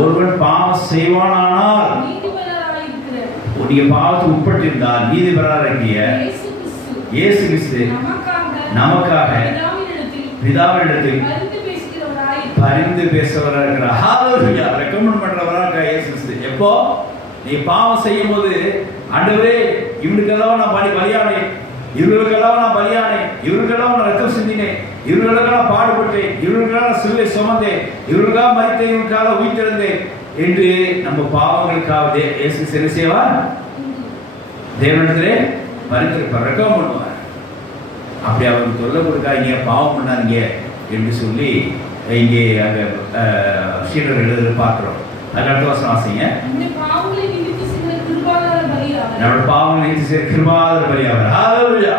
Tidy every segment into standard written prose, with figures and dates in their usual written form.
ஒருவன் பாவம் செய்வானானால் நீங்க பாவத்துக்கு உட்பட்டிருந்தால் நீதிபரராகிய இயேசு கிறிஸ்து நமக்காக பிதாவினிடத்தில் பரிந்து பேசுறவராக இருக்கிறார். ஹalleluya. ரெக்கமெண்ட் பண்றவராக இயேசு கிறிஸ்து. எப்போ நீ பாவம் செய்யும் போது ஆண்டவரே இவனுக்கெல்லாம் நான் பலியானேன், இவர்களுக்கெல்லாம் நான் பலியானேன், இவர்களுக்கெல்லாம் நான் ரத்தம் சிந்தினேன், இவர்களுக்கெல்லாம் பாடுபட்டேன், இவர்களுக்கெல்லாம் சிலுவை சுமந்தேன், இவர்களுக்காக மரித்தேன், இவர்களுக்காக உயிர்த்தெழுந்தேன் என்று நம்ம பாவங்களுக்காக இயேசு சரி செய்வார். தேவனிடத்திலே பரிந்துரைப்பார், ரெக்கமெண்ட் பண்ணுவார். அப்படி அவருக்கு சொல்ல கொடுக்காதீங்க, பாவம் பண்ணாதீங்க என்று சொல்லி இங்கே அங்கே சீடர்கள் எழுத பார்க்கிறோம். அதுக்கு அடுத்த வருஷம் வாசிங்க. நம்முடைய பாவங்களை நீக்கி செய்கிற கிருபாதார பலியாவர். ஹalleluya.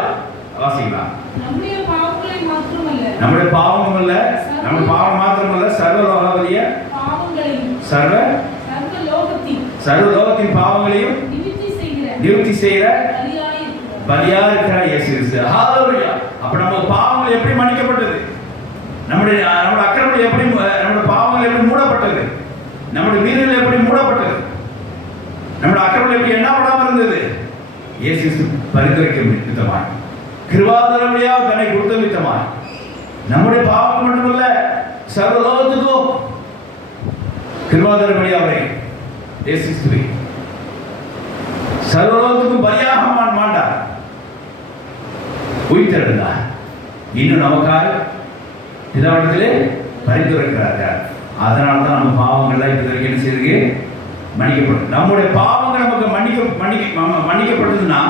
வாசிக்கலாம். நம்முடைய பாவங்கள் அல்ல, நம்ம பாவம் மாத்திரமல்ல, சர்வ லோகத்திய பாவங்களையும் சர்வ லோகத்தின் பாவங்களையும் நிவர்த்தி செய்கிற பலியா இருக்கிற இயேசு கிறிஸ்து. ஹalleluya. அப்ப நம்ம பாவங்கள் எப்படி மன்னிக்கப்பட்டது, நம்முடைய அக்கிரமங்கள் எப்படி, நம்முடைய பாவங்கள் எப்படி மூடப்பட்டது, நம்முடைய மீறல்கள் எப்படி மூடப்பட்டது, நம்முடைய அக்கிரமங்கள் எப்படி எண்ணப்படாமல் இருந்தது, இயேசு கிறிஸ்து பரிந்துரைக்க விதமாய் கிருபாதாரவழியாக தன்னை கொடுத்த விதமாய் நம்முடைய பாவம் மட்டுமல்ல சர்வ லோகத்துக்கும் கிருபாதாரவழி அவரை இயேசு கிறிஸ்துவை சர்வ லோகத்துக்கும் பலியாக மாண்டார், உயிர்த்தெழுந்தார். இன்னும் நமக்காக பிதாவிடத்திலே பரிந்துரைக்கிறார்கள். அதனால தான் நம்ம பாவங்கள்லாம் இப்போ வரைக்கும் என்ன செய்யுது, மன்னிக்கப்படும். நம்முடைய பாவங்கள் நமக்கு மன்னிக்கப்பட்டதுன்னா